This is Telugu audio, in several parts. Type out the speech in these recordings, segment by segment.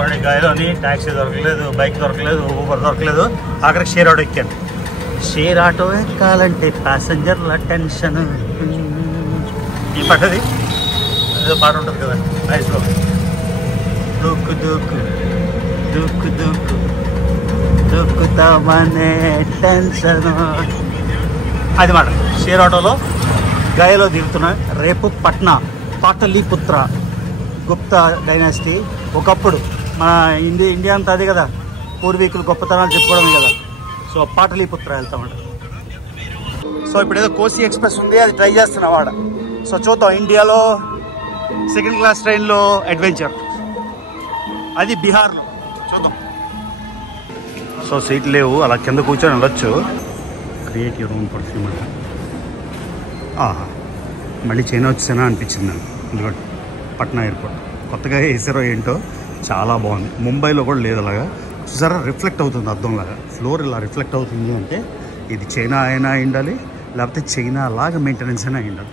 చూడండి గాయలోని ట్యాక్సీ దొరకలేదు, బైక్ దొరకలేదు, ఊబర్ దొరకలేదు. ఆఖరికి షేర్ ఆటో ఎక్కాను. షేర్ ఆటో ఎక్కాలంటే ప్యాసింజర్ల టెన్షన్. ఈ పట్టది ఏదో పాట ఉంటుంది కదా నైస్లో, దూకు దూకు దూకు దూకు దూకుతామనే టెన్షన్, అది మాట. షేర్ ఆటోలో గయలో దిగుతున్నా. రేపు పట్నా పాటలీపుత్ర గుప్తా డైనాసిటీ. ఒకప్పుడు మన ఇండియా అంతా అదే కదా, పూర్వీకులు గొప్పతనాలు చెప్పుకోవడమే కదా. సో పాటలీపుత్ర వెళ్తామంట. సో ఇప్పుడు ఏదో కోసి ఎక్స్ప్రెస్ ఉంది, అది ట్రై చేస్తున్నా వాడ. సో చూద్దాం, ఇండియాలో సెకండ్ క్లాస్ ట్రైన్లో అడ్వెంచర్, అది బీహార్లో. చూద్దాం. సో సీట్లు లేవు, అలా కింద కూర్చొని వెళ్ళొచ్చు. క్రియేటివ్ రూమ్ పర్ఫ్యూమ్ అంట. మళ్ళీ చైనా వచ్చేనా అనిపించింది నాకు. ఎందుకంటే పట్నా ఎయిర్పోర్ట్ కొత్తగా వేసారో ఏంటో, చాలా బాగుంది. ముంబైలో కూడా లేదు అలాగా. చూసారా, రిఫ్లెక్ట్ అవుతుంది అద్దంలాగా. ఫ్లోర్ ఇలా రిఫ్లెక్ట్ అవుతుంది అంటే ఇది చైనా అయినా ఉండాలి, లేకపోతే చైనా లాగా మెయింటెనెన్స్ అయినా ఉండాలి.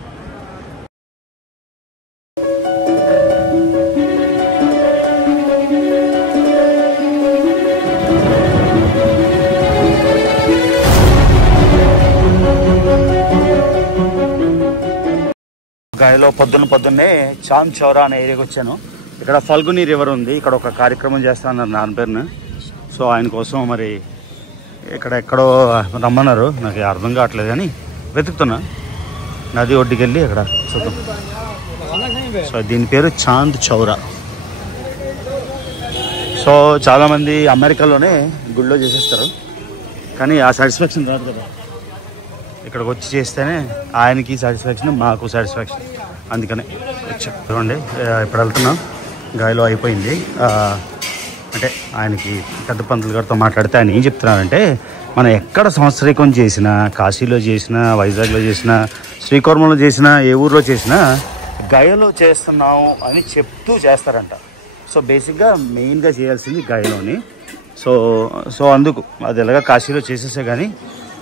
గాయలో పొద్దున్నే చాంద్ చౌరా అనే ఏరియాకి వచ్చాను. ఇక్కడ ఫల్గుని రివర్ ఉంది. ఇక్కడ ఒక కార్యక్రమం చేస్తానన్నారు నాన్న పేరుని. సో ఆయన కోసం మరి ఇక్కడ ఎక్కడో రమ్మన్నారు, నాకు అర్థం కావట్లేదు కానీ వెతుకుతున్నా. నది ఒడ్డుకి వెళ్ళి అక్కడ చూద్దాం. సో దీని పేరు చాంద్ చౌరా. సో చాలామంది అమెరికాలోనే గుళ్ళో చేసేస్తారు, కానీ ఆ సాటిస్ఫాక్షన్ రాదు కదా. ఇక్కడికి వచ్చి చేస్తేనే ఆయనకి సాటిస్ఫాక్షన్, మాకు సాటిస్ఫాక్షన్. అందుకనే వచ్చాం. చూడండి ఇప్పుడు వెళ్తున్నాం. గాయలో అయిపోయింది. అంటే ఆయనకి పెద్ద పంతులు గారితో మాట్లాడితే ఆయన ఏం చెప్తున్నారంటే, మనం ఎక్కడ సంవత్సరీకం చేసినా, కాశీలో చేసినా, వైజాగ్లో చేసినా, శ్రీకాకుళంలో చేసినా, ఏ ఊర్లో చేసినా గయలో చేస్తున్నాం అని చెప్తూ చేస్తారంట. సో బేసిక్గా మెయిన్గా చేయాల్సింది గయలోని. సో అందుకు అది ఎలాగా కాశీలో చేసేసే కానీ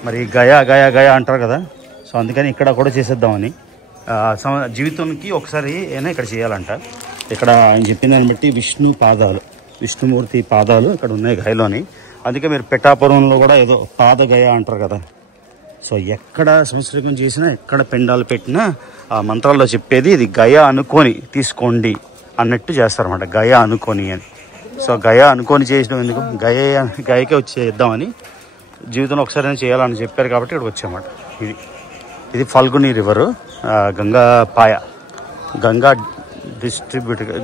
మరి గయా గయా గయా అంటారు కదా. సో అందుకని ఇక్కడ కూడా చేసేద్దామని. జీవితానికి ఒకసారి అయినా ఇక్కడ చేయాలంట. ఇక్కడ ఆయన చెప్పిన దాన్ని బట్టి విష్ణుమూర్తి పాదాలు ఇక్కడ ఉన్నాయి గయలోని. అందుకే మీరు పిఠాపురంలో కూడా ఏదో పాద గయ అంటారు కదా. సో ఎక్కడ సంవత్సరం చేసినా, ఎక్కడ పెండాలు పెట్టినా ఆ మంత్రాల్లో చెప్పేది ఇది గయ అనుకొని తీసుకోండి అన్నట్టు చేస్తారన్నమాట. గయ అనుకొని అని. సో గయ అనుకొని చేసినాం ఎందుకు, గయకే వచ్చి చేద్దామని, జీవితంలో ఒకసారి చేయాలని చెప్పారు కాబట్టి ఇక్కడికి వచ్చామన్నమాట. ఇది Phalguni river,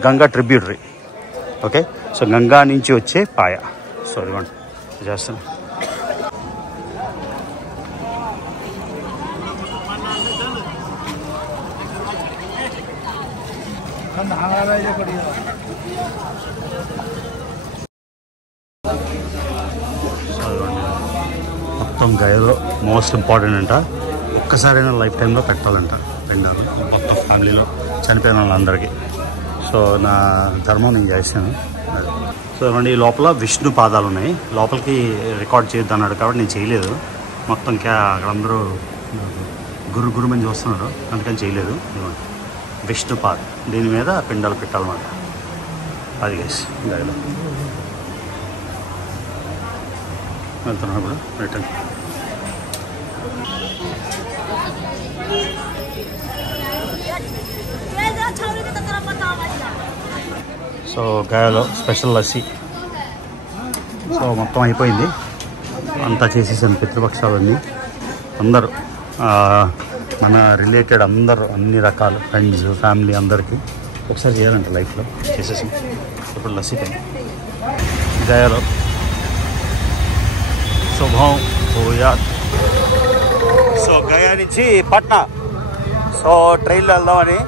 Ganga tributary. Okay, so Ganga నుంచి వచ్చే పాయ. సో ఇదిగోండి చేస్తాను. మొత్తం గయలో మోస్ట్ ఇంపార్టెంట్ అంట. ఒక్కసారైనా లైఫ్ టైంలో పెట్టాలంట పెండాలు, మొత్తం ఫ్యామిలీలో చనిపోయిన వాళ్ళందరికీ. సో నా ధర్మం నేను చేశాను. సో ఇవ్వండి, ఈ లోపల విష్ణు పాదాలు ఉన్నాయి. లోపలికి రికార్డ్ చేయొద్దు అన్నాడు కాబట్టి నేను చేయలేదు. మొత్తం అక్కడ అందరూ గురు మంది చూస్తున్నారు, అందుకని చేయలేదు. విష్ణు పాద, దీని మీద పిండాలు పెట్టాలన్నమాట. అది గైస్ గయలో వెళ్తున్నాను ఇప్పుడు రిటర్న్. సో గయాలో స్పెషల్ లస్సీ. సో మొత్తం అయిపోయింది, అంతా చేసేసాను. పితృపక్షాలన్నీ అందరూ మన రిలేటెడ్ అందరూ, అన్ని రకాల ఫ్రెండ్స్, ఫ్యామిలీ అందరికీ ఒకసారి చేయాలంట లైఫ్లో. చేసేసి ఇప్పుడు లస్సీ టైం. గయాలో శుభం భూయాత్. సో గయా నుంచి పట్నా. సో ట్రైన్లో వెళ్దామని,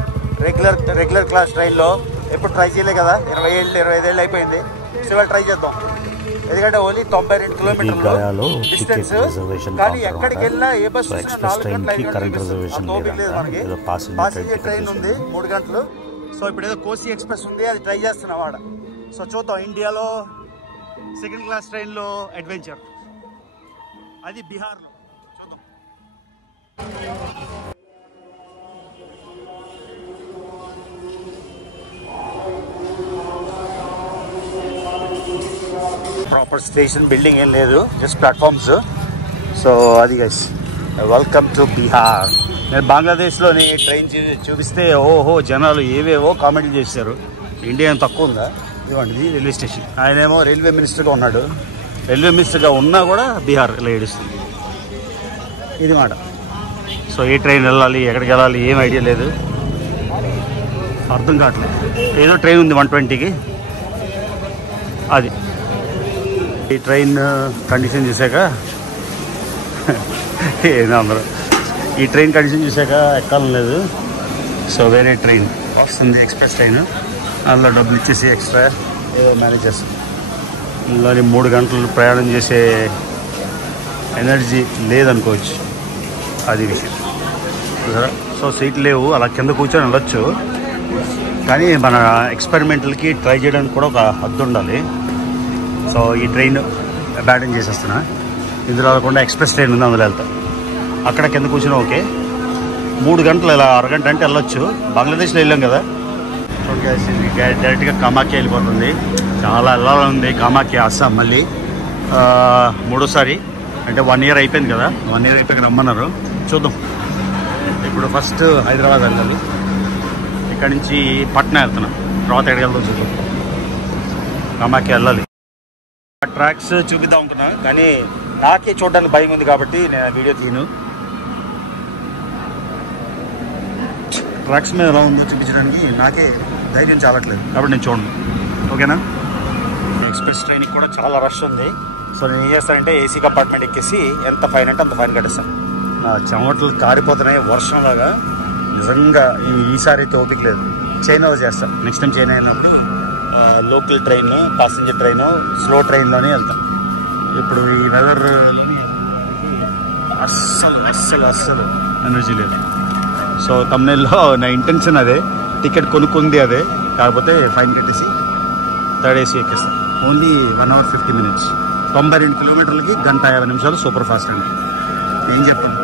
రెగ్యులర్ క్లాస్ ట్రైన్లో. ఎప్పుడు ట్రై చేయలే కదా, 25 ఏళ్ళు అయిపోయింది. సో ఇవాళ ట్రై చేద్దాం. ఎందుకంటే ఓన్లీ 92 కిలోమీటర్లు డిస్టెన్స్, కానీ ఎక్కడికి వెళ్ళినా ఏ బస్సు వచ్చినా 4 గంటలు 5 గంటలు తోపిక లేదు మనకి. ప్యాసింజర్ ట్రైన్ ఉంది 3 గంటలు. సో ఇప్పుడు ఏదో కోసి ఎక్స్ప్రెస్ ఉంది, అది ట్రై చేస్తున్నా వాడ. సో చూద్దాం, ఇండియాలో సెకండ్ క్లాస్ ట్రైన్లో అడ్వెంచర్, అది బీహార్లో. చూద్దాం. ప్రాపర్ స్టేషన్ బిల్డింగ్ ఏం లేదు, జస్ట్ ప్లాట్ఫామ్స్. సో అది గైస్, వెల్కమ్ టు బీహార్. నేను బంగ్లాదేశ్లోని ట్రైన్ చూపిస్తే ఓహో జనాలు ఏవేవో కామెంట్లు చేశారు. ఇండియా ఏం తక్కువ ఉందా? ఇవ్వండి, ఇది రైల్వే స్టేషన్. ఆయనేమో రైల్వే మినిస్టర్గా ఉన్నాడు. రైల్వే మినిస్టర్గా ఉన్నా కూడా బీహార్ ఇలా ఏడుస్తుంది, ఇది మాట. సో ఏ ట్రైన్ వెళ్ళాలి, ఎక్కడికి వెళ్ళాలి ఏం ఐడియా లేదు, అర్థం కావట్లేదు. ఏదో ట్రైన్ ఉంది 120కి, అది. ఈ ట్రైన్ కండిషన్ చూసాక ఏదో అందరూ ఈ ట్రైన్ కండిషన్ చూసాక ఎక్కాలని లేదు. సో వేరే ట్రైన్ వస్తుంది, ఎక్స్ప్రెస్ ట్రైన్. అందులో డబ్బులు ఇచ్చేసి ఎక్స్ట్రా ఏదో మేనేజ్ చేస్తుంది. ఇందులోని 3 గంటలు ప్రయాణం చేసే ఎనర్జీ లేదనుకోవచ్చు, అది విషయం. సో సీట్లు లేవు, అలా కింద కూర్చొని వెళ్ళొచ్చు. కానీ మన ఎక్స్పెరిమెంటల్కి ట్రై చేయడానికి కూడా ఒక హద్దు ఉండాలి. సో ఈ ట్రైన్ అబాండన్ చేసేస్తున్నా. ఇందులో కాకుండా ఎక్స్ప్రెస్ ట్రైన్ ఉంది, అందులో వెళ్తా. అక్కడ కింద కూర్చొని ఓకే, 3 గంటలు ఇలా అరగంట అంటే వెళ్ళొచ్చు. బంగ్లాదేశ్లో వెళ్ళాం కదా, డైరెక్ట్గా కామాఖ్య వెళ్ళిపోతుంది. చాలా వెళ్ళాలని ఉంది కామాఖ్య, అస్సాం. మళ్ళీ 3వ సారి, అంటే 1 ఇయర్ అయిపోయింది కదా, 1 ఇయర్ అయిపోయి రమ్మన్నారు. చూద్దాం. ఇప్పుడు ఫస్ట్ హైదరాబాద్ వెళ్ళాలి, ఇక్కడ నుంచి పట్నా వెళ్తున్నాం, తర్వాత ఎక్కడికి వెళ్తాం చూద్దాం. కామాఖ్య వెళ్ళాలి. ట్రాక్స్ చూపిద్దాం అనుకున్నా, కానీ నాకే చూడడానికి భయం ఉంది కాబట్టి నేను వీడియో తీయను. ట్రాక్స్ మీద ఎలా ఉందో చూపించడానికి నాకే ధైర్యం చాలట్లేదు, కాబట్టి నేను చూడను. ఓకేనా? ఎక్స్ప్రెస్ ట్రైన్కి కూడా చాలా రష్ ఉంది. సో నేను ఏం చేస్తానంటే ఏసీ కంపార్ట్మెంట్ ఎక్కేసి ఎంత ఫైన్ అంటే అంత ఫైన్ కట్టేస్తాను. నా చెమటలు కారిపోతున్నాయి వర్షంలాగా. నిజంగా ఈసారి అయితే ఓపిక లేదు. చైనాలో చేస్తాను. నెక్స్ట్ టైం చైనా వెళ్ళినప్పుడు local train, passenger train, slow ట్రైన్లోనే వెళ్తాం. ఇప్పుడు ఈ వెదర్లోని అస్సలు ఎనర్జీ లేదు. సో తమిళలో నా ఇంటెన్షన్ అదే, టికెట్ కొనుక్కుంది అదే, కాకపోతే ఫైన్ కట్టేసి థర్డ్ ఏసీ ఎక్కేస్తాం. ఓన్లీ 1 hour 50 minutes, 92 కిలోమీటర్లకి 1:50 సూపర్ ఫాస్ట్ అండి. ఏం చెప్తాను,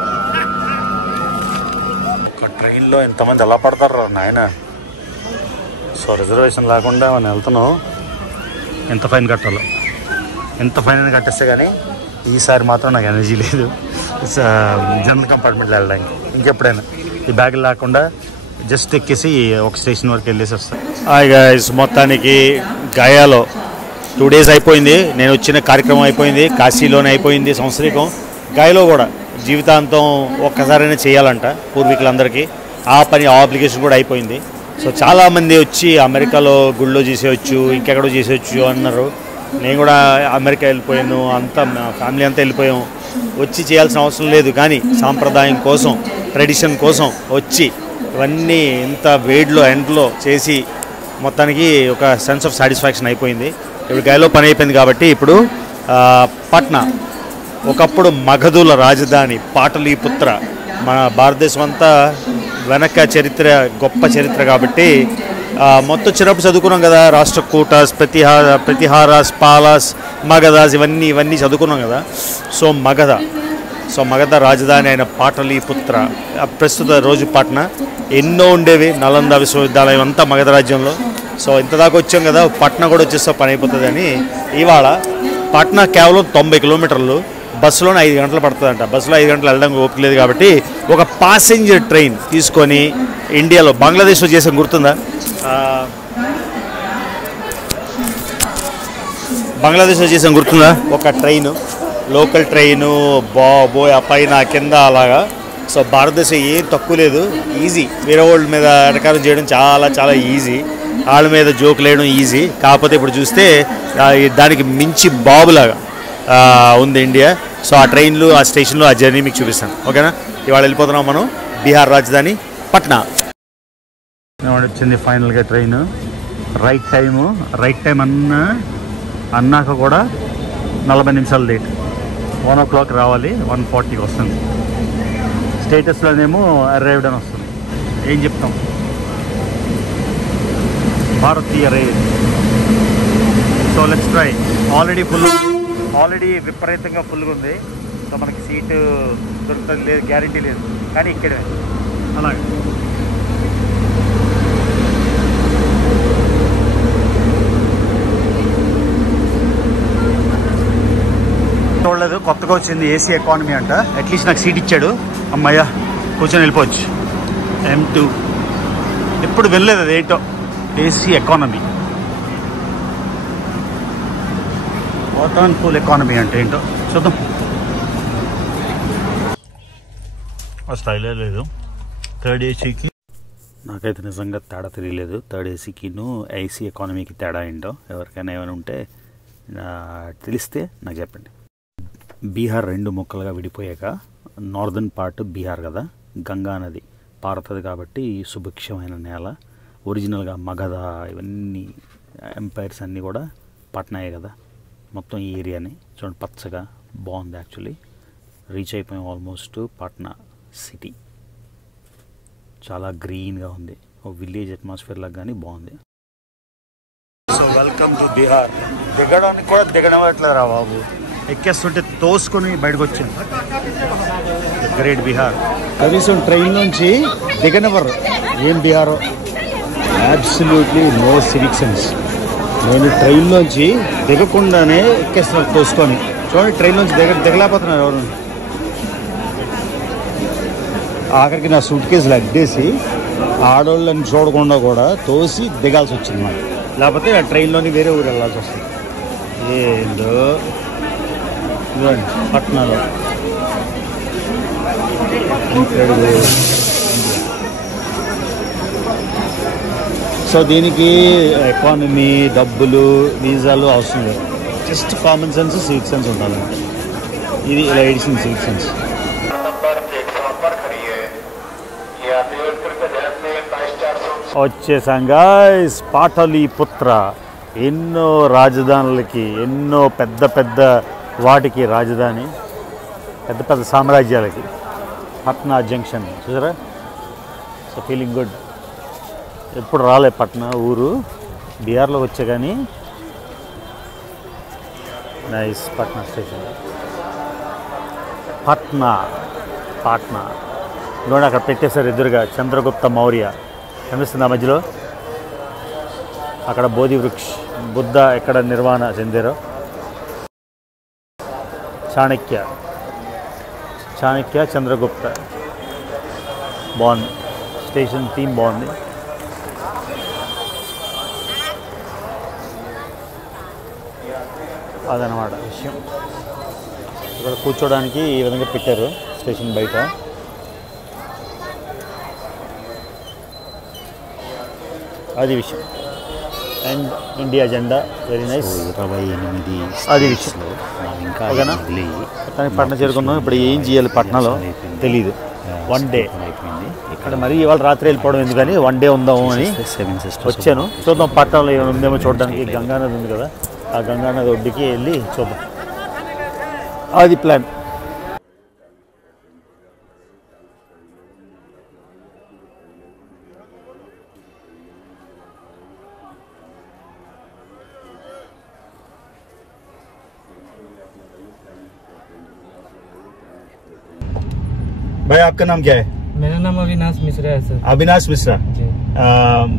ఒక ట్రైన్లో ఎంతమంది ఎలా పడతారు నాయన. సో రిజర్వేషన్ లేకుండా మనం వెళ్తున్నాం. ఎంత ఫైన్ కట్టాలో, ఎంత ఫైన్ అయినా కట్టేస్తే కానీ ఈసారి మాత్రం నాకు ఎనర్జీ లేదు జనరల్ కంపార్ట్మెంట్లో వెళ్ళడానికి. ఇంకెప్పుడైనా ఈ బ్యాగులు లేకుండా జస్ట్ ఎక్కేసి ఒక స్టేషన్ వరకు వెళ్ళేసి వస్తాను. హాయ్ గైస్, మొత్తానికి గయాలో 2 days అయిపోయింది. నేను వచ్చిన కార్యక్రమం అయిపోయింది, కాశీలోనే అయిపోయింది సంవత్సరికం. గయాలో కూడా జీవితాంతం ఒక్కసారైనా చేయాలంట పూర్వీకులందరికీ. ఆ పని, ఆ అప్లికేషన్ కూడా అయిపోయింది. సో చాలామంది వచ్చి అమెరికాలో గుళ్ళో చేసేయచ్చు, ఇంకెక్కడో చేసేయచ్చు అన్నారు. నేను కూడా అమెరికా వెళ్ళిపోయాను, అంతా మా ఫ్యామిలీ అంతా వెళ్ళిపోయాం. వచ్చి చేయాల్సిన అవసరం లేదు, కానీ సాంప్రదాయం కోసం, ట్రెడిషన్ కోసం వచ్చి ఇవన్నీ ఇంత వేడిలో ఎండలో చేసి మొత్తానికి ఒక సెన్స్ ఆఫ్ సాటిస్ఫాక్షన్ అయిపోయింది. ఇప్పుడు గయలో పని అయిపోయింది కాబట్టి ఇప్పుడు పట్నా, ఒకప్పుడు మగధుల రాజధాని, పాటలీపుత్ర. మన భారతదేశం అంతా వెనక చరిత్ర, గొప్ప చరిత్ర కాబట్టి మొత్తం చిన్నప్పుడు చదువుకున్నాం కదా, రాష్ట్రకూటాస్, ప్రతిహారాస్, పాలాస్, మగధాస్, ఇవన్నీ చదువుకున్నాం కదా. సో మగధ రాజధాని అయిన పాటలీపుత్ర, ప్రస్తుత రోజు పాట్నా. ఎన్నో ఉండేవి, నలంద విశ్వవిద్యాలయం అంతా మగధ రాజ్యంలో. సో ఇంతదాకా వచ్చాం కదా, పట్నా కూడా వచ్చేస్తే పని అయిపోతుంది అని ఇవాళ. పట్నా కేవలం 90 కిలోమీటర్లు, బస్సులోనే 5 గంటలు పడుతుందంట. బస్సులో 5 గంటలు వెళ్ళడానికి ఓపిక లేదు కాబట్టి ఒక ప్యాసింజర్ ట్రైన్ తీసుకొని ఇండియాలో, బంగ్లాదేశ్లో చేసాం, గుర్తుందా? బంగ్లాదేశ్లో చేసాం, గుర్తుందా? ఒక ట్రైను, లోకల్ ట్రైను, బాబోయ్ ఆ పైన కింద అలాగా. సో భారతదేశం ఏం తక్కువ లేదు, ఈజీ. వేరే వాళ్ళ మీద ఎటకారం చేయడం చాలా ఈజీ, వాళ్ళ మీద జోకులు వేయడం ఈజీ. కాకపోతే ఇప్పుడు చూస్తే దానికి మించి బాబులాగా ఉంది ఇండియా. సో ఆ ట్రైన్లు, ఆ స్టేషన్లు, ఆ జర్నీ మీకు చూపిస్తాను. ఓకేనా? ఇవాళ వెళ్ళిపోతున్నాం మనం బీహార్ రాజధాని పట్నా. వచ్చింది ఫైనల్గా ట్రైన్. రైట్ టైం అన్నాక కూడా 40 నిమిషాలు లేట్. 1 o'clock రావాలి, 1:40కి వస్తుంది. స్టేటస్లోనేమో అరైవ్డ్ అని వస్తుంది. ఏం చెప్తాం, Bharatiya rail. So let's try. Already విపరీతంగా ఫుల్గా ఉంది. సో మనకి సీటు దొరుకుతుంది లేదు, గ్యారంటీ లేదు, కానీ ఇక్కడే అలాగే. వినలేదు, కొత్తగా వచ్చింది ఏసీ ఎకానమీ అంట. అట్లీస్ట్ నాకు సీట్ ఇచ్చాడు, అమ్మయ్య కూర్చొని వెళ్ళిపోవచ్చు. M2 ఎప్పుడు వినలేదు అది ఏంటో, AC economy. Water and cool economy అంటే ఏంటో చూద్దాం. ఆ స్టైలే లేదు. థర్డ్ ఏసీకి నాకైతే నిజంగా తేడా తెలియలేదు. థర్డ్ ఏసీకిను ఏసీ ఎకానమీకి తేడా ఏంటో ఎవరికైనా ఏమైనా ఉంటే తెలిస్తే నాకు చెప్పండి. బీహార్ 2 ముక్కలుగా విడిపోయాక నార్దర్న్ పార్ట్ బీహార్ కదా, గంగా నది పారుతుంది కాబట్టి సుభిక్షమైన నేల. ఒరిజినల్గా మగధ ఇవన్నీ ఎంపైర్స్ అన్నీ కూడా పట్నాయే కదా. మొత్తం ఈ ఏరియాని చూడండి, పచ్చగా బాగుంది. యాక్చువల్లీ రీచ్ అయిపోయాం ఆల్మోస్ట్ పాట్నా సిటీ. చాలా గ్రీన్గా ఉంది, ఒక విలేజ్ అట్మాస్ఫియర్ లాగా కానీ బాగుంది. So welcome to Bihar. దిగడానికి కూడా దిగడట్లేదురా బాబు, ఎక్కేస్తుంటే తోసుకొని బయటకు వచ్చింది. గ్రేట్ బీహార్. కనీసం ట్రైన్ నుంచి దిగనివ్వరు. ఏం బీహారో, అబ్సల్యూట్లీ నో సివిక్ సెన్స్. నేను ట్రైన్లోంచి దిగకుండానే ఎక్కేస్తున్నారు తోసుకొని. చూడండి, ట్రైన్లోంచి దిగలేకపోతున్నారు ఎవరు. ఆఖరికి నా సూట్ కేసులు అడ్డేసి ఆడవాళ్ళని చూడకుండా కూడా తోసి దిగాల్సి వచ్చింది నాకు. లేకపోతే ఆ ట్రైన్లోని వేరే ఊరు వెళ్ళాల్సి వస్తుంది. ఏందో చూడండి పట్నాలో. సో దీనికి ఎకానమీ, డబ్బులు, వీసాలు అవసరం లేదు. Just common sense, civic sense ఉండాలి. ఇది ఇలా ఏడిసింది సివిక్ సెన్స్. వచ్చేసాం గాయ్స్, పాటలీపుత్ర. ఎన్నో రాజధానులకి, ఎన్నో పెద్ద పెద్ద వాటికి రాజధాని, పెద్ద పెద్ద సామ్రాజ్యాలకి పట్నా జంక్షన్. చూసారా? So feeling good. ఎప్పుడు రాలే పట్నా ఊరు, బీహార్లోకి వచ్చా కానీ. Nice Patna station. పాట్నా ఇదిగోండి అక్కడ పెట్టేశారు ఎదురుగా చంద్రగుప్త మౌర్య కనిపిస్తుంది ఆ మధ్యలో. అక్కడ బోధి వృక్ష, బుద్ధ ఎక్కడ నిర్వాణ చెందారో. చాణక్య చంద్రగుప్త. బాగుంది స్టేషన్, థీమ్ బాగుంది. అదనమాట విషయం. ఇక్కడ కూర్చోడానికి ఈ విధంగా పెట్టారు స్టేషన్ బయట. అది విషయం. అండ్ ఇండియా జెండా వెరీ నైస్. 28 అది విషయం. ఓకేనా? కానీ పట్నా చేరుకున్నాం. ఇప్పుడు ఏం చేయాలి పట్నాలో తెలీదు. 1 డే ఇక్కడ మరి ఇవాళ రాత్రి వెళ్ళిపోవడం ఎందుకని 1 డే ఉందాము అని వచ్చాను. చూద్దాం పట్నాలో ఏమైనా ఉందేమో చూడడానికి. గంగానది ఉంది కదా, ఆ గంగానది ఒడ్డుకి వెళ్ళి చూద్దాం. అది ప్లాన్. भाई आपका नाम क्या है? मेरा नाम अविनाश मिश्रा है सर। अविनाश मिश्रा जी।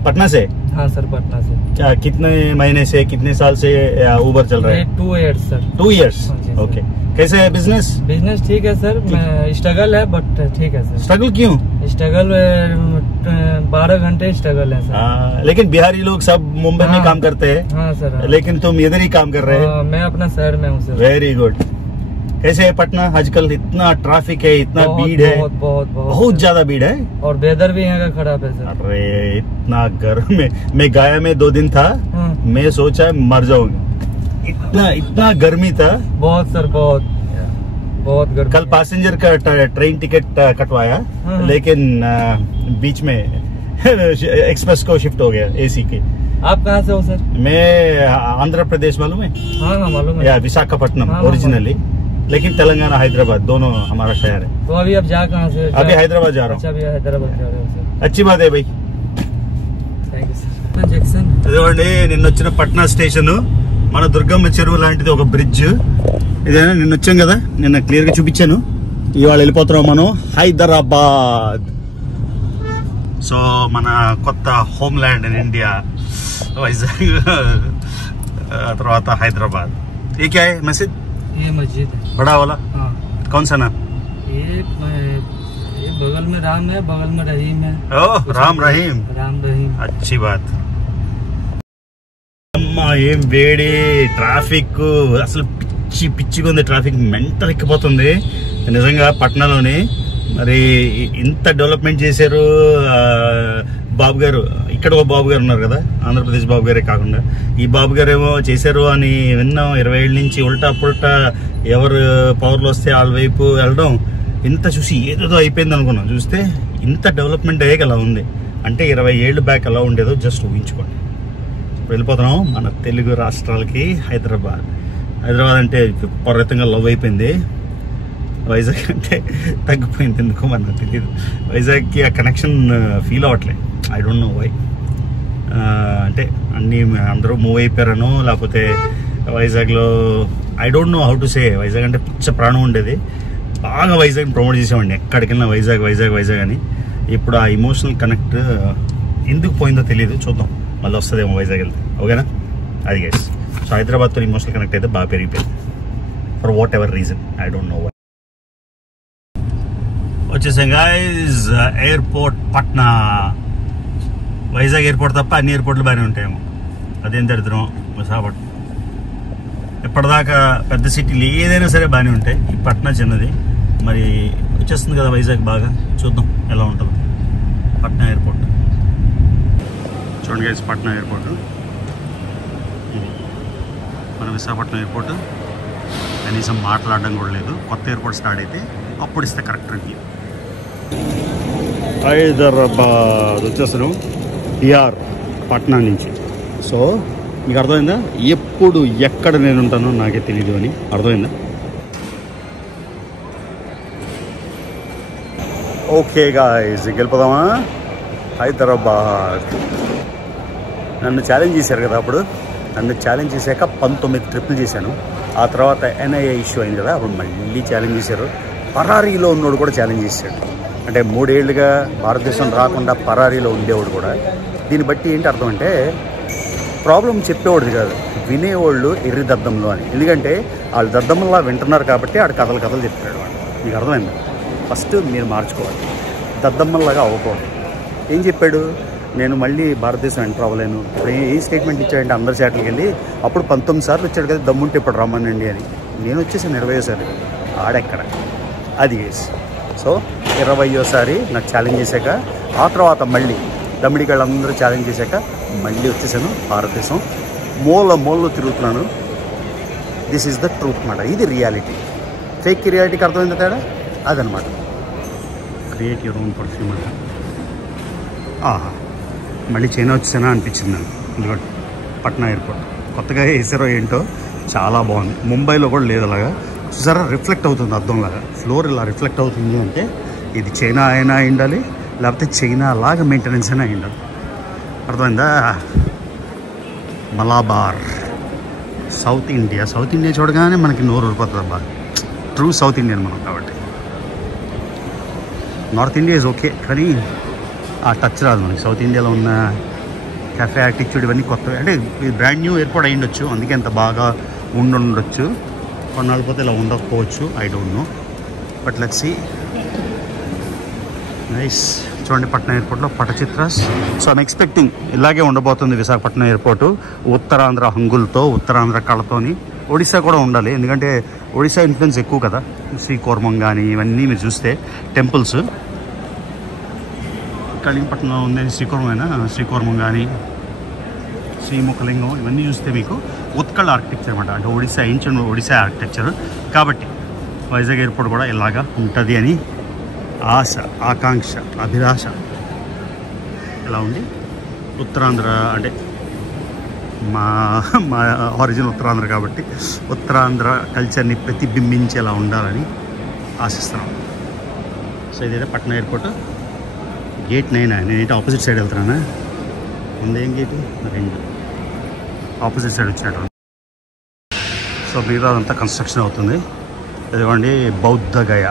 पटना से? हाँ सर, पटना से। क्या कितने महीने से, कितने साल से उबर चल रहा है? 2 years सर। 2 years? ओके। कैसे है बिजनेस? बिजनेस ठीक है सर, स्ट्रगल है बट ठीक है सर। स्ट्रगल क्यों? स्ट्रगल 12 घंटे स्ट्रगल है सर। लेकिन बिहारी लोग सब मुंबई में काम करते हैं। हाँ सर। लेकिन तुम इधर ही काम कर रहे हैं। मैं अपना शहर में हूँ सर। Very good. कैसे है पटना आजकल? इतना ट्रैफिक है, इतना भीड़ है, बहुत ज्यादा भीड़ है। और वेदर भी यहाँ का खराब है सर। अरे इतना गर्म है। मैं गया में 2 दिन था, मैं सोचा मर जाऊंगा, इतना गर्मी था। बहुत सर, बहुत गर्मी। कल पैसेंजर का ट्रेन टिकट कटवाया, लेकिन बीच में एक्सप्रेस को शिफ्ट हो गया एसी के। आप कहाँ से हो सर? मैं आंध्र प्रदेश, मालूम है? हाँ मालूम है। या विशाखापट्टनम ओरिजिनली, लेकिन तेलंगाना हैदराबाद दोनों हमारा शहर है। तो अभी आप जा कहाँ से? अभी हैदराबाद जा रहा हूँ। अच्छा, अभी हैदराबाद जा रहे हो सर। अच्छी बात है भाई। Thank you sir. జంక్షన్ ఇదిగోండి నిన్న వచ్చిన పట్నా స్టేషన్. మన దుర్గమ్మ చెరువు లాంటిది ఒక బ్రిడ్జ్. ఇదేనా నిన్న వచ్చాం కదా, నిన్న క్లియర్ గా చూపించాను. ఇవాళ వెళ్ళిపోతున్నాం మనం హైదరాబాద్. సో మన కొత్త home land in India Vizag, తర్వాత హైదరాబాద్. ఏ క్యా హై మస్జిద్? ये मस्जिद है। बड़ा वाला कौन सा नाम? ये बगल में राम है, बगल में रहीम है। ओह राम रहीम, राम रहीम। अच्छी बात. అమ్మా ఏం వేడి, ట్రాఫిక్ అసలు పిచ్చి పిచ్చిగా ఉంది. ట్రాఫిక్ మెంటల్ ఎక్కిపోతుంది నిజంగా పట్నంలోని. మరి ఇంత డెవలప్మెంట్ చేశారు బాబు గారు. ఇక్కడ ఒక బాబు గారు ఉన్నారు కదా, ఆంధ్రప్రదేశ్ బాబు గారే కాకుండా ఈ బాబు గారు ఏమో చేశారు అని విన్నాం. 20 ఏళ్ళ నుంచి ఉల్టా పుల్టా ఎవరు పవర్లో వస్తే వాళ్ళ వైపు వెళ్ళడం, ఇంత చూసి ఏదేదో అయిపోయింది అనుకున్నాం. చూస్తే ఇంత డెవలప్మెంట్ అయ్యాక అలా ఉంది అంటే 20 ఏళ్ళు బ్యాక్ ఎలా ఉండేదో జస్ట్ ఊహించుకోండి. వెళ్ళిపోతున్నాం మన తెలుగు రాష్ట్రాలకి. హైదరాబాద్ అంటే విపరీతంగా లవ్ అయిపోయింది. వైజాగ్ అంటే తగ్గిపోయింది ఎందుకో మనకు తెలియదు. వైజాగ్కి ఆ కనెక్షన్ ఫీల్ అవ్వట్లేదు. I don't know why. అంటే అందరూ మూవ్ అయిపోయారనో లేకపోతే వైజాగ్లో I don't know how to say. Vizag అంటే పిచ్చ ప్రాణం ఉండేది. బాగా వైజాగ్ని ప్రమోట్ చేసామండి. ఎక్కడికి వెళ్ళినా వైజాగ్ వైజాగ్ వైజాగ్ అని. ఇప్పుడు ఆ ఇమోషనల్ కనెక్ట్ ఎందుకు పోయిందో తెలియదు. చూద్దాం మళ్ళీ వస్తుందేమో వైజాగ్ వెళ్తే. ఓకేనా? అది గైస్. సో హైదరాబాద్తో ఇమోషనల్ కనెక్ట్ అయితే బాగా పెరిగిపోయింది for whatever reason. I don't know why. వచ్చేసాం guys airport Patna. Vizag airport తప్ప అన్ని ఎయిర్పోర్ట్లు బాగానే ఉంటాయేమో. అదేం దరిద్రం విశాఖపట్నం. ఎప్పటిదాకా పెద్ద సిటీలు ఏదైనా సరే బాగానే ఉంటాయి. ఈ పట్నా చిన్నది. మరి వచ్చేస్తుంది కదా వైజాగ్ బాగా. చూద్దాం ఎలా ఉంటుందో పట్నా ఎయిర్పోర్ట్. చూడండి గైస్ పట్నా ఎయిర్పోర్ట్. మన విశాఖపట్నం ఎయిర్పోర్ట్ కనీసం మాట్లాడడం కూడా లేదు. కొత్త ఎయిర్పోర్ట్ స్టార్ట్ అయితే అప్పుడు ఇస్తే కరెక్ట్ రివ్యూ. హైదరాబాద్ వచ్చేస్తున్నాం బీహార్ పట్నా నుంచి. సో మీకు అర్థమైందా ఎప్పుడు ఎక్కడ నేను ఉంటానో నాకే తెలియదు అని? అర్థమైందా? ఓకే గాయ్స్ వెళ్ళిపోదామా హైదరాబాద్. నన్ను ఛాలెంజ్ చేశారు కదా అప్పుడు. నన్ను ఛాలెంజ్ చేశాక 19 ట్రిప్పులు చేశాను. ఆ తర్వాత NIA ఇష్యూ అయింది కదా, అప్పుడు మళ్ళీ ఛాలెంజ్ చేశారు. పరారీలో ఉన్నోడు కూడా ఛాలెంజ్ చేశాడు. అంటే 3 ఏళ్ళుగా భారతదేశం రాకుండా పరారీలో ఉండేవాడు కూడా. దీన్ని బట్టి ఏంటి అర్థం అంటే ప్రాబ్లం చెప్పేవాడిది కాదు, వినేవాళ్ళు ఎర్రి దద్దమ్మలు అని. ఎందుకంటే వాళ్ళు దద్దమ్మలా వింటున్నారు కాబట్టి ఆడు కథలు చెప్పాడు వాడు. మీకు అర్థమైంది? ఫస్ట్ మీరు మార్చుకోవాలి, దద్దమ్మల్లాగా అవ్వకూడదు. ఏం చెప్పాడు? నేను మళ్ళీ భారతదేశం ఎంటర్ అవ్వలేను. ఇప్పుడు ఏ స్టేట్మెంట్ ఇచ్చాడంటే అందరి చాట్లకి వెళ్ళి అప్పుడు 19 సార్లు వచ్చాడు కదా దమ్ముంటే ఇప్పుడు రమ్మనండి అని. నేను వచ్చేసాను 20వ సారి. ఆడెక్కడ అది కేసు. సో 20వ సారి నాకు ఛాలెంజ్ చేశాక ఆ తర్వాత మళ్ళీ దమ్మిడిగాళ్ళందరూ ఛాలెంజ్ చేశాక మళ్ళీ వచ్చేసాను భారతదేశం. మూలలో తిరుగుతున్నాను. దిస్ ఈజ్ ద ట్రూత్ మాట. ఇది రియాలిటీ. ఫేక్ రియాలిటీకి అర్థమైంది తేడా అదనమాట. క్రియేట్ యువర్ ఓన్ పర్ఫ్యూమ్ అంట. మళ్ళీ చైనా వచ్చేసానా అనిపించింది నాకు. ఎందుకంటే పట్నా ఎయిర్పోర్ట్ కొత్తగా వేసారో ఏంటో చాలా బాగుంది. ముంబైలో కూడా లేదు అలాగా. చూసారా రిఫ్లెక్ట్ అవుతుంది అద్దంలాగా. ఫ్లోర్ ఇలా రిఫ్లెక్ట్ అవుతుంది అంటే ఇది చైనా అయినా ఉండాలి, లేకపోతే చైనా లాగా మెయింటెనెన్స్ అయినా ఉండాలి. అర్థమైందా? Malabar south India. South India చూడగానే మనకి నోరు ఊరిపోతుంది అబ్బా. ట్రూ సౌత్ ఇండియన్ మనం కాబట్టి. నార్త్ ఇండియా ఇస్ ఓకే కానీ ఆ టచ్ రాదు మనకి. సౌత్ ఇండియాలో ఉన్న కెఫే యాటిట్యూడ్ ఇవన్నీ కొత్తవి. అంటే ఇది బ్రాండ్ న్యూ ఎయిర్పోర్ట్ అయి ఉండొచ్చు, అందుకే అంత బాగా ఉండొచ్చు. కొన్నాళ్ళు పోతే ఇలా ఉండకపోవచ్చు. I don't know, but let's see. Nice. చూడండి పట్నా ఎయిర్పోర్ట్లో పటచిత్రాస్. సో ఐమ్ ఎక్స్పెక్టింగ్ ఇలాగే ఉండబోతుంది విశాఖపట్నం ఎయిర్పోర్టు. ఉత్తరాంధ్ర హంగులతో, ఉత్తరాంధ్ర కళతోని. ఒడిశా కూడా ఉండాలి, ఎందుకంటే ఒడిశా ఇన్ఫ్లుయెన్స్ ఎక్కువ కదా. శ్రీకూర్మం కానీ ఇవన్నీ మీరు చూస్తే టెంపుల్స్. కళింపట్నంలో ఉంది శ్రీకూర్మైనా. శ్రీకూర్మం కానీ శ్రీముఖలింగం ఇవన్నీ చూస్తే మీకు ఉత్కళ ఆర్కిటెక్చర్ అనమాట. అంటే ఒడిశా ఏన్షియెంట్ ఒడిశా ఆర్కిటెక్చర్. కాబట్టి వైజాగ్ ఎయిర్పోర్ట్ కూడా ఇలాగా ఉంటుంది అని ఆశ, ఆకాంక్ష, అభిలాష. ఇలా ఉండి ఉత్తరాంధ్ర అంటే మా ఆరిజిన్ ఉత్తరాంధ్ర కాబట్టి ఉత్తరాంధ్ర కల్చర్ని ప్రతిబింబించేలా ఉండాలని ఆశిస్తున్నాం. సో ఇదైతే పట్నా ఎయిర్పోర్ట్. గేట్ 9. నేనైతే ఆపోజిట్ సైడ్ వెళ్తున్నానా? ఉందేం గేటు? 2. ఆపోజిట్ సైడ్ వచ్చినట్టు. సో మిగతా అదంతా కన్స్ట్రక్షన్ అవుతుంది. ఇదిగోండి బౌద్ధ గయ.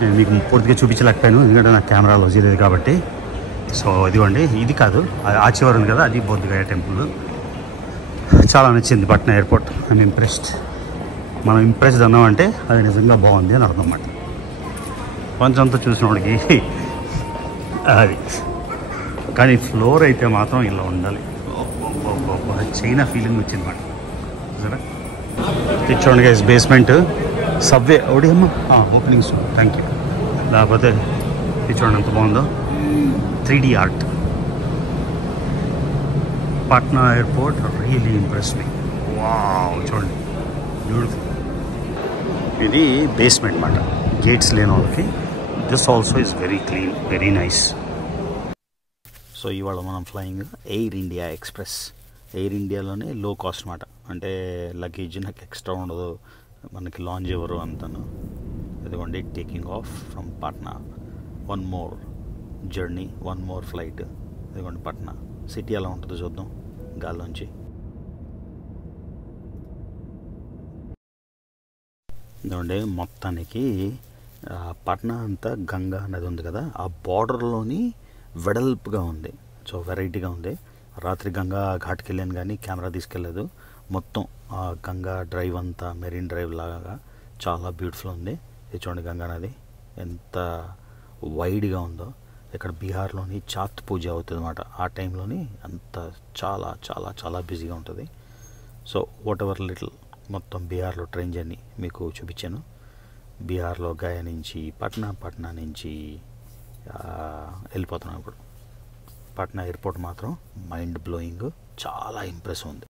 నేను మీకు పూర్తిగా చూపించలేకపోయాను ఎందుకంటే నాకు కెమెరాలో చేయలేదు కాబట్టి. సో ఇదిగోండి, ఇది కాదు ఆ చివరి ఉంది కదా, అది బౌద్ధ గయ టెంపుల్. చాలా నచ్చింది పట్నా ఎయిర్పోర్ట్. I'm impressed. మనం ఇంప్రెస్ అన్నామంటే అది నిజంగా బాగుంది అని అర్థం అన్నమాట. కొంచెంతో చూసినోడికి అది. కానీ ఫ్లోర్ అయితే మాత్రం ఇలా ఉండాలి. చైనా ఫీలింగ్ వచ్చింది మాట. సరే చూడండి గైస్, బేస్మెంట్ సబ్వే ఒకటి అమ్మా ఓపెనింగ్స్. Thank you. లేకపోతే చూడండి ఎంత బాగుందో, 3D art. Patna airport really impress మీ. వావ్, చూడండి బ్యూటిఫుల్. ఇది బేస్మెంట్ మాట, గేట్స్ లేని వాళ్ళకి. This also is very clean, very nice. So ఇవాళ మనం flying air India express. Air ఇండియాలోనే లో కాస్ట్ మాట. అంటే లగేజ్ నాకు ఎక్స్ట్రా ఉండదు, మనకి లాంజ్ ఎవరు అంతాను. ఇదిగోండి taking of from Patna. One more journey, one more flight. ఇదిగోండి పాట్నా సిటీ ఎలా ఉంటుందో చూద్దాం గాల్లోంచి. ఇదిగోండి మొత్తానికి పాట్నా అంతా గంగా నది ఉంది కదా, ఆ బార్డర్లోని వెడల్పుగా ఉంది. సో వెరైటీగా ఉంది. రాత్రి గంగా ఘాట్కి వెళ్ళాను కానీ కెమెరా తీసుకెళ్ళలేదు. మొత్తం ఆ గంగా డ్రైవ్ అంతా మెరీన్ డ్రైవ్ లాగా చాలా బ్యూటిఫుల్ ఉంది. ఇది చూడండి గంగా నది ఎంత వైడ్గా ఉందో. ఇక్కడ బీహార్లోని చాత్ పూజ అవుతుంది అన్నమాట. ఆ టైంలోని అంత చాలా చాలా చాలా బిజీగా ఉంటుంది. సో వాట్ ఎవర్ లిటిల్ మొత్తం బీహార్లో ట్రైన్ జర్నీ మీకు చూపించాను. బీహార్లో గయా నుంచి పాట్నా నుంచి వెళ్ళిపోతున్నాం ఇప్పుడు. పాట్నా ఎయిర్పోర్ట్ మాత్రం మైండ్ బ్లోయింగ్, చాలా ఇంప్రెస్ ఉంది.